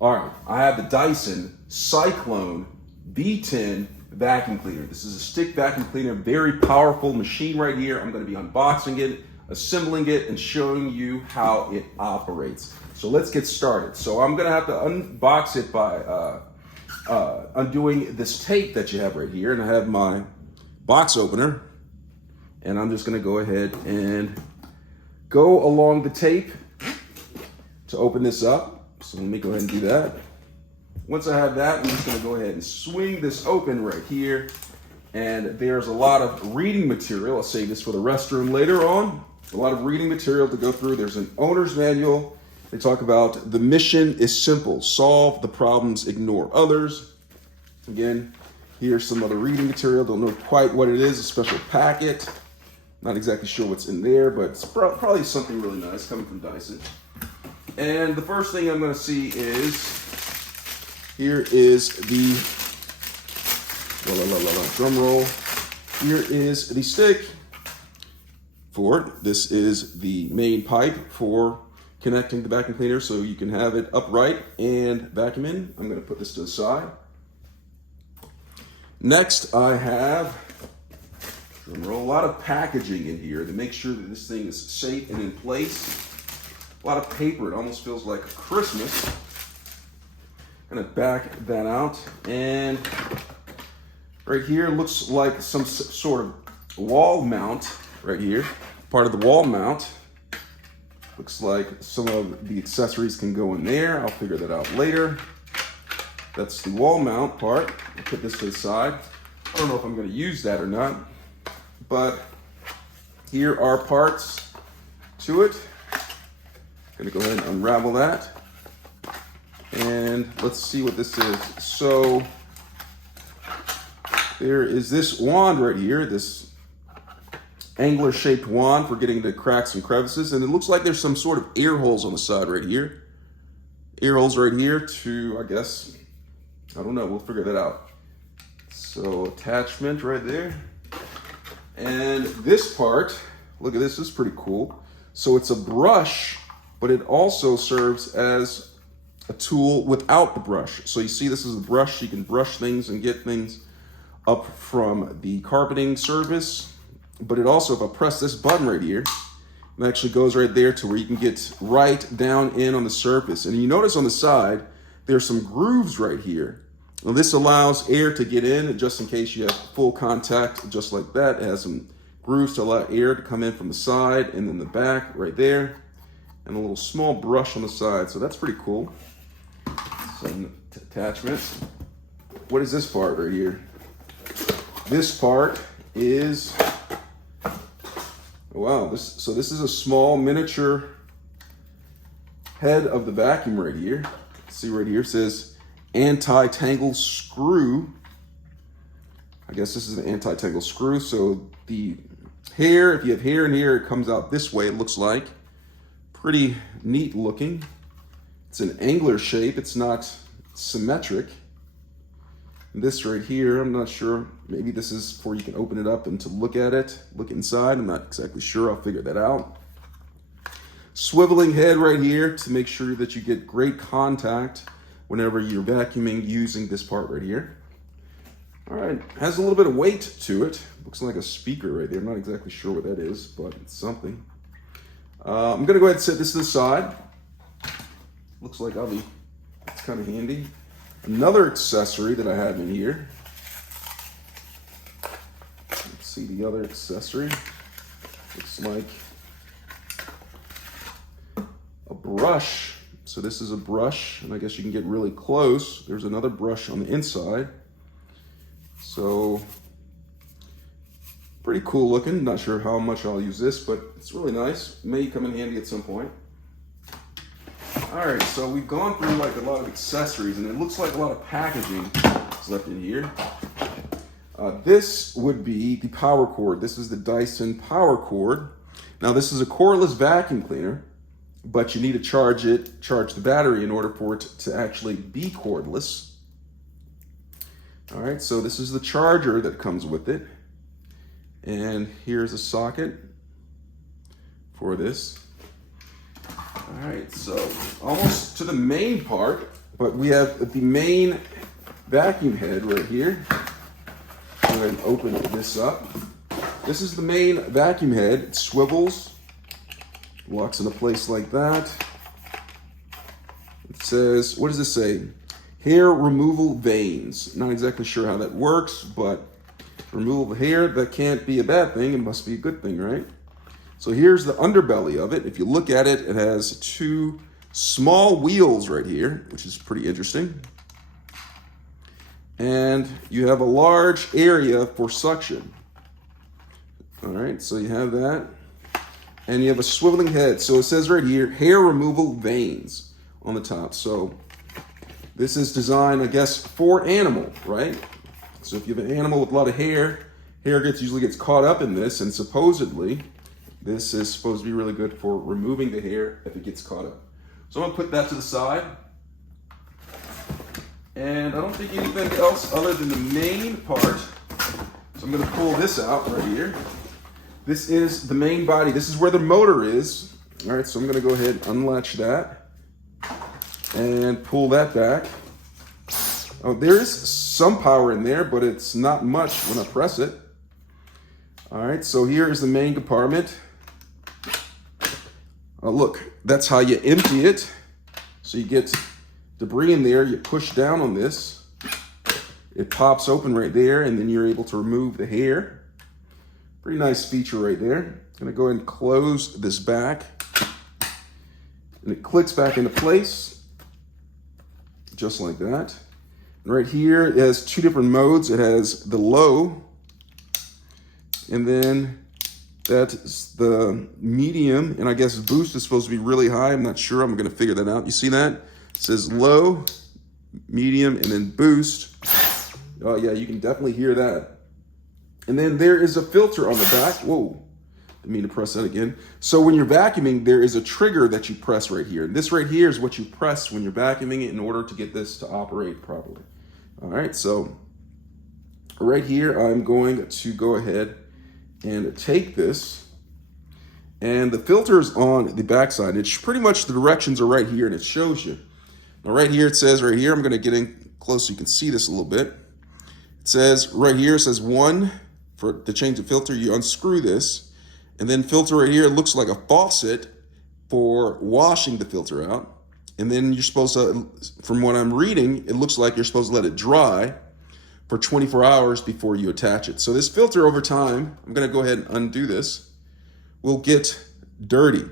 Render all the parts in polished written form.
All right, I have the Dyson Cyclone V10 vacuum cleaner. This is a stick vacuum cleaner, very powerful machine right here. I'm going to be unboxing it, assembling it, and showing you how it operates. So let's get started. So I'm going to have to unbox it by undoing this tape that you have right here, and I have my box opener, and I'm just going to go ahead and go along the tape to open this up. So let me go ahead and do that. Once I have that, I'm just going to go ahead and swing this open right here. And there's a lot of reading material. I'll save this for the restroom later on. A lot of reading material to go through. There's an owner's manual. They talk about the mission is simple. Solve the problems, ignore others. Again, here's some other reading material. Don't know quite what it is. A special packet. Not exactly sure what's in there, but it's probably something really nice coming from Dyson. And the first thing I'm going to see is, here is the, drum roll, here is the stick for it. This is the main pipe for connecting the vacuum cleaner so you can have it upright and vacuum in. I'm going to put this to the side. Next, I have, drum roll, a lot of packaging in here to make sure that this thing is safe and in place. A lot of paper, it almost feels like Christmas. I'm gonna back that out, and right here looks like some sort of wall mount right here. Part of the wall mount. Looks like some of the accessories can go in there. I'll figure that out later. That's the wall mount part. I'll put this to the side. I don't know if I'm gonna use that or not, but here are parts to it. Gonna go ahead and unravel that. And let's see what this is. So there is this wand right here, this angler shaped wand for getting the cracks and crevices. And it looks like there's some sort of ear holes on the side right here. Ear holes right here to, I guess, I don't know, we'll figure that out. So attachment right there. And this part, look at this, this is pretty cool. So it's a brush, but it also serves as a tool without the brush. So you see this is a brush, you can brush things and get things up from the carpeting surface. But it also, if I press this button right here, it actually goes right there to where you can get right down in on the surface. And you notice on the side, there's some grooves right here. Now this allows air to get in, just in case you have full contact, just like that. It has some grooves to allow air to come in from the side and then the back right there. And a little small brush on the side, so that's pretty cool. Some attachments. What is this part right here? This part is, wow, so this is a small miniature head of the vacuum right here. See right here, it says anti-tangle screw. I guess this is an anti-tangle screw, so the hair, if you have hair in here, it comes out this way, it looks like. Pretty neat looking. It's an angler shape, it's not symmetric. And this right here, I'm not sure, maybe this is for you can open it up and to look at it, look inside, I'm not exactly sure, I'll figure that out. Swiveling head right here to make sure that you get great contact whenever you're vacuuming using this part right here. All right, has a little bit of weight to it. Looks like a speaker right there, I'm not exactly sure what that is, but it's something. I'm gonna go ahead and set this to the side. Looks like it's kind of handy. Another accessory that I have in here. Let's see the other accessory. Looks like a brush. So this is a brush, and I guess you can get really close. There's another brush on the inside. So pretty cool looking. Not sure how much I'll use this, but it's really nice. May come in handy at some point. All right, so we've gone through like a lot of accessories, and it looks like a lot of packaging is left in here. This would be the power cord. This is the Dyson power cord. Now this is a cordless vacuum cleaner, but you need to charge the battery in order for it to actually be cordless. All right, so this is the charger that comes with it. And here's a socket for this. All right, so almost to the main part. But we have the main vacuum head right here. Go ahead and open this up. This is the main vacuum head. It swivels, locks into place like that. It says, what does this say? Hair removal vanes. Not exactly sure how that works, but removal of hair, that can't be a bad thing. It must be a good thing, right? So here's the underbelly of it. If you look at it, it has two small wheels right here, which is pretty interesting. And you have a large area for suction. All right, so you have that. And you have a swiveling head. So it says right here, hair removal vanes on the top. So this is designed, I guess, for animal, right? So if you have an animal with a lot of hair usually gets caught up in this, and supposedly this is supposed to be really good for removing the hair if it gets caught up. So I'm gonna put that to the side. And I don't think anything else other than the main part. So I'm gonna pull this out right here. This is the main body. This is where the motor is. All right, so I'm gonna go ahead and unlatch that and pull that back. Oh, there is some power in there, but it's not much when I press it. All right, so here is the main compartment. Look, that's how you empty it. So you get debris in there, you push down on this. It pops open right there, and then you're able to remove the hair. Pretty nice feature right there. I'm gonna go ahead and close this back. And it clicks back into place, just like that. And right here, it has two different modes. It has the low, and then that's the medium, and I guess boost is supposed to be really high. I'm not sure, I'm gonna figure that out. You see that? It says low, medium, and then boost. Oh yeah, you can definitely hear that. And then there is a filter on the back. Whoa, didn't mean to press that again. So when you're vacuuming, there is a trigger that you press right here. This right here is what you press when you're vacuuming it in order to get this to operate properly. All right, so right here, I'm going to go ahead and take this, and the filter is on the back side. It's pretty much the directions are right here, and it shows you. Now right here, it says right here, I'm gonna get in close so you can see this a little bit. It says right here, it says 1 to change the filter. You unscrew this, and then filter right here, it looks like a faucet for washing the filter out. And then you're supposed to, from what I'm reading, it looks like you're supposed to let it dry for 24 hours before you attach it. So this filter over time, I'm gonna go ahead and undo this, will get dirty.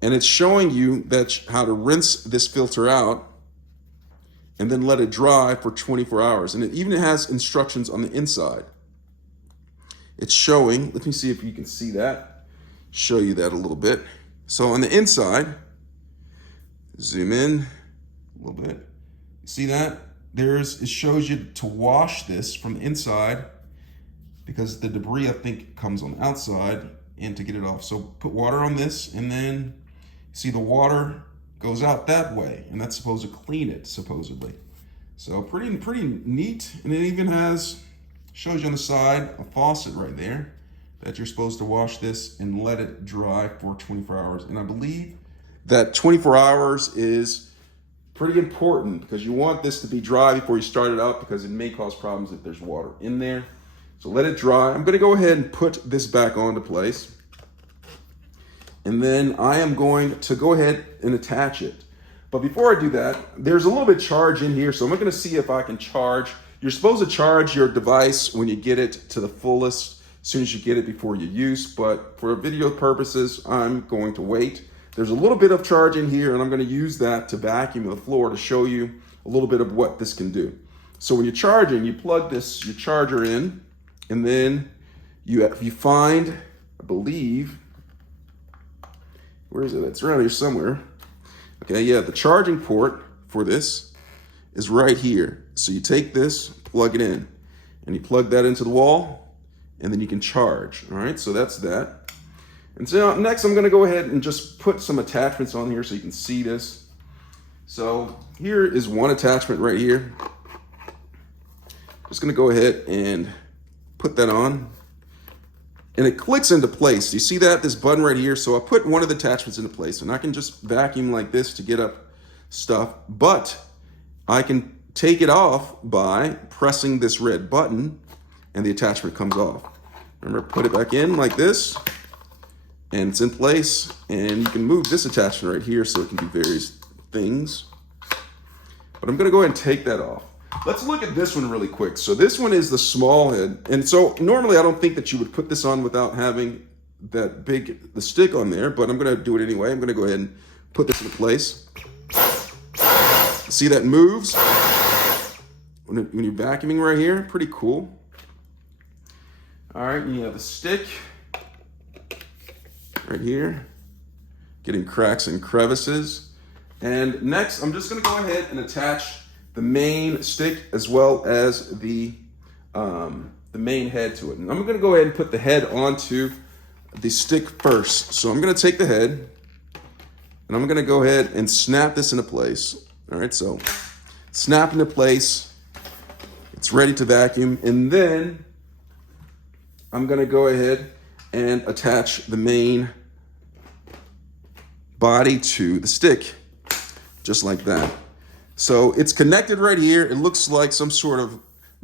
And it's showing you that how to rinse this filter out and then let it dry for 24 hours. And it even has instructions on the inside. It's showing, let me see if you can see that, show you that a little bit. So on the inside, zoom in a little bit. See that? It shows you to wash this from the inside because the debris, I think, comes on the outside, and to get it off. So put water on this, and then see the water goes out that way, and that's supposed to clean it, supposedly. So pretty neat, and it even shows you on the side a faucet right there that you're supposed to wash this and let it dry for 24 hours. And I believe that 24 hours is pretty important because you want this to be dry before you start it up because it may cause problems if there's water in there. So let it dry. I'm gonna go ahead and put this back onto place. And then I am going to go ahead and attach it. But before I do that, there's a little bit of charge in here. So I'm gonna see if I can charge. You're supposed to charge your device when you get it to the fullest, as soon as you get it before you use. But for video purposes, I'm going to wait. There's a little bit of charge in here, and I'm gonna use that to vacuum the floor to show you a little bit of what this can do. So when you're charging, you plug your charger in, and then you find, I believe, where is it? It's around here somewhere. Okay, yeah, the charging port for this is right here. So you take this, plug it in, and you plug that into the wall, and then you can charge. All right, so that's that. And so next I'm gonna go ahead and just put some attachments on here so you can see this. So here is one attachment right here. Just gonna go ahead and put that on. And it clicks into place. You see that, this button right here? So I put one of the attachments into place, and I can just vacuum like this to get up stuff. But I can take it off by pressing this red button and the attachment comes off. Remember, put it back in like this and it's in place, and you can move this attachment right here so it can do various things. But I'm gonna go ahead and take that off. Let's look at this one really quick. So this one is the small head. And so normally I don't think that you would put this on without having the stick on there, but I'm gonna do it anyway. I'm gonna go ahead and put this in place. See that moves when you're vacuuming right here? Pretty cool. All right, you have the stick right here, getting cracks and crevices. And next, I'm just gonna go ahead and attach the main stick as well as the main head to it. And I'm gonna go ahead and put the head onto the stick first. So I'm gonna take the head and I'm gonna go ahead and snap this into place. All right, so snap into place. It's ready to vacuum. And then I'm gonna go ahead and attach the main body to the stick, just like that. So it's connected right here. It looks like some sort of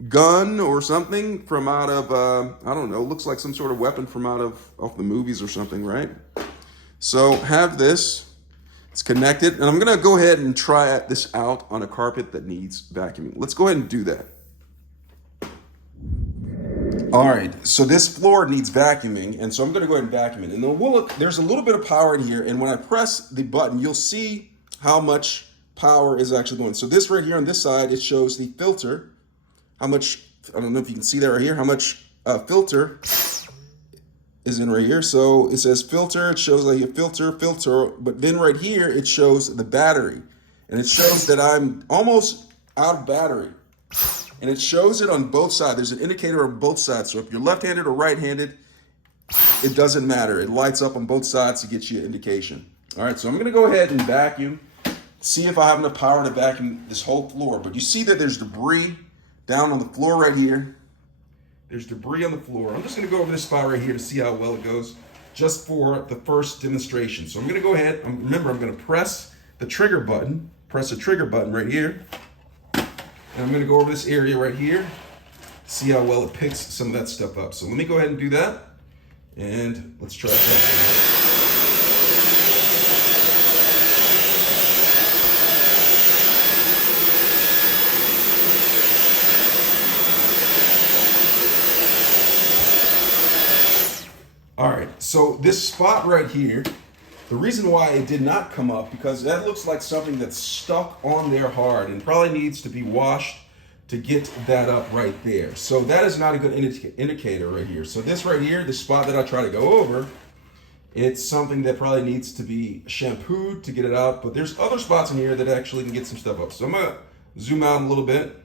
gun or something from out of, I don't know, looks like some sort of weapon from out of the movies or something, right? So have this, it's connected, and I'm gonna go ahead and try this out on a carpet that needs vacuuming. Let's go ahead and do that. All right, so this floor needs vacuuming, and so I'm gonna go ahead and vacuum it. And there's a little bit of power in here, and when I press the button, you'll see how much power is actually going. So this right here on this side, it shows the filter, how much, I don't know if you can see that right here, how much filter is in right here. So it says filter, it shows like a filter, but then right here, it shows the battery. And it shows that I'm almost out of battery. And it shows it on both sides. There's an indicator on both sides. So if you're left-handed or right-handed, it doesn't matter. It lights up on both sides to get you an indication. All right, so I'm gonna go ahead and vacuum, see if I have enough power to vacuum this whole floor. But you see that there's debris down on the floor right here. There's debris on the floor. I'm just gonna go over this spot right here to see how well it goes, just for the first demonstration. So I'm gonna go ahead, remember I'm gonna press the trigger button right here. And I'm gonna go over this area right here, see how well it picks some of that stuff up. So let me go ahead and do that, and let's try that. All right, so this spot right here, the reason why it did not come up, because that looks like something that's stuck on there hard and probably needs to be washed to get that up right there. So that is not a good indicator right here. So this right here, the spot that I try to go over, it's something that probably needs to be shampooed to get it out, but there's other spots in here that actually can get some stuff up. So I'm gonna zoom out a little bit.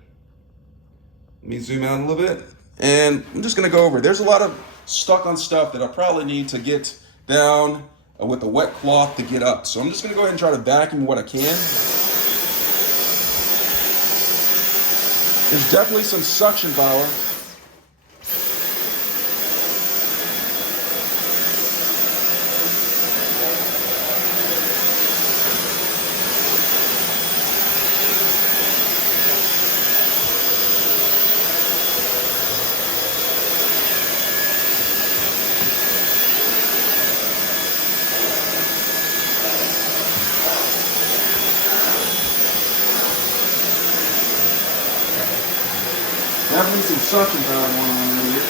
Let me zoom out a little bit. And I'm just gonna go over. There's a lot of stuck on stuff that I probably need to get down with a wet cloth to get up. So I'm just gonna go ahead and try to vacuum what I can. There's definitely some suction power. Definitely some suction power going on in here.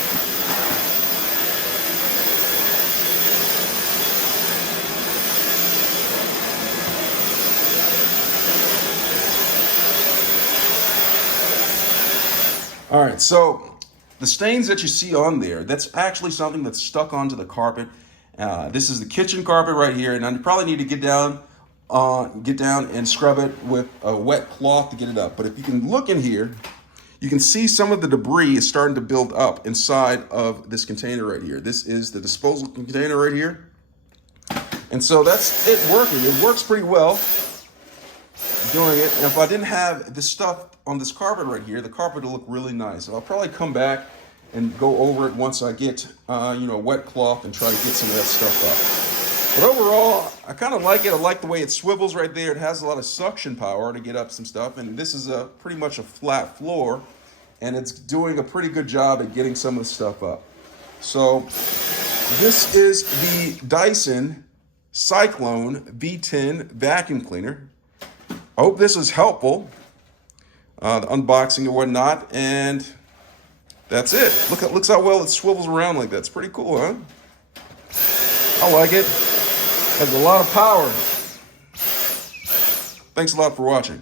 All right, so the stains that you see on there, that's actually something that's stuck onto the carpet. This is the kitchen carpet right here, and you probably need to get down and scrub it with a wet cloth to get it up. But if you can look in here, you can see some of the debris is starting to build up inside of this container right here. This is the disposal container right here. And so that's it working. It works pretty well doing it. And if I didn't have this stuff on this carpet right here, the carpet would look really nice. So I'll probably come back and go over it once I get, a wet cloth and try to get some of that stuff up. But overall, I kind of like it. I like the way it swivels right there. It has a lot of suction power to get up some stuff. And this is pretty much a flat floor. And it's doing a pretty good job at getting some of the stuff up. So this is the Dyson Cyclone V10 vacuum cleaner. I hope this was helpful, the unboxing and whatnot. And that's it. Look how well it swivels around like that. It's pretty cool, huh? I like it. Has a lot of power. Thanks a lot for watching.